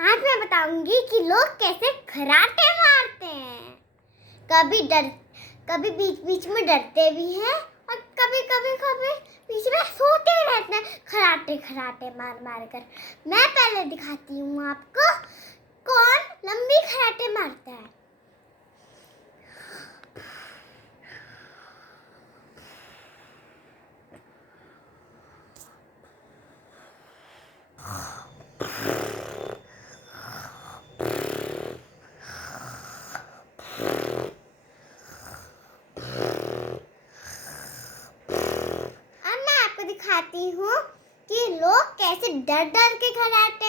आज मैं बताऊंगी कि लोग कैसे खर्राटे मारते हैं। कभी बीच बीच में डरते भी हैं और कभी बीच में सोते रहते हैं खर्राटे मार मार कर। मैं पहले दिखाती हूँ आपको कौन लंबी खर्राटे मारता है। दिखाती हूँ कि लोग कैसे डर डर के खर्राटे